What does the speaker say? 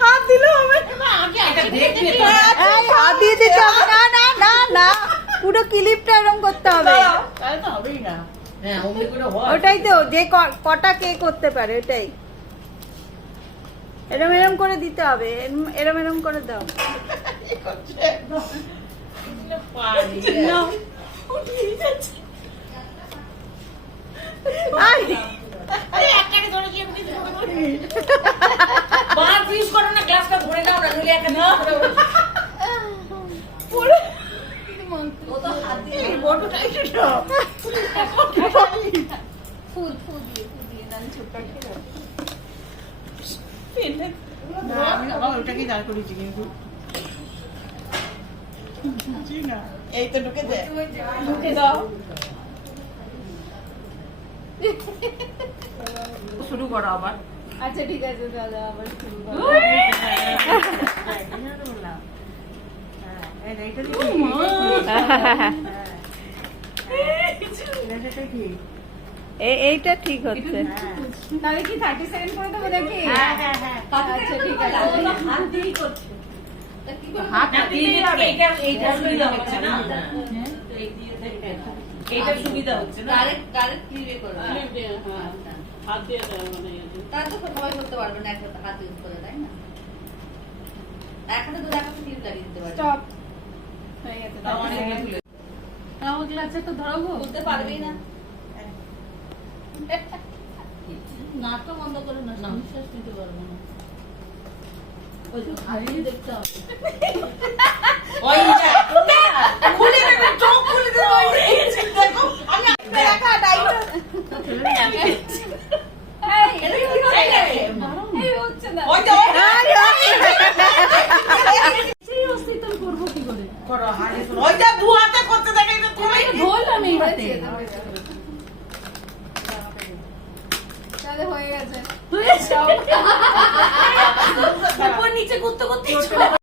হাত দিলে হবে হাত দিয়ে দিতে হবে না না না না পুরো ক্লিপটা এরকম করতে হবে ওটাই তো যে কটা কে করতে পারে ওটাই এরম এরম করে দিতে হবে এরম এরম করে দাও ওটাকেই দাঁড় করেছি কিন্তু এই তো ঢুকে দে ঢুকে দাও শুরু করো আবার আচ্ছা ঠিক আছে দাদা আবার শুরু করো এইটা ঠিক হচ্ছে তাহলে কি 30 সেকেন্ড করে দেবো নাকি হ্যাঁ হ্যাঁ হ্যাঁ আচ্ছা ঠিক আছে হাত দিয়েই করছে হাত দিয়ে এইটা সুবিধা হচ্ছে না এইটা সুবিধা হচ্ছে না ডাইরেক্ট ক্লিয়ার করো হ্যাঁ হাত দিয়ে দাও মানে তাহলে তো সবাই করতে পারবে না একসাথে হাত ইউজ করে তাই না একসাথে তো দেখা ক্লিপ লাগিয়ে দিতে পারবে স্টপ হয়ে গেছে তাও অনেক ভুলে তাও গ্লাসে তো ধরবো বলতে পারবেই না নাটক বন্ধ করে না নিঃশ্বাস নিতে পারবো না ওই তো হারিয়ে দেখতে হবে ওই যা খুলে দেবে চোখ খুলে দেবে ওই দেখো আমি দেখা ডাইভার আমি এই হচ্ছে না ওই যা সেই অস্তিত্ব করব কি করে করো হাড়ি শুনো ওই যা দু হাতে করতে দেখে এটা তুমি ঢোল আমি হাতে হয়ে গেছে তুই সব উপর নিচে করতে করতে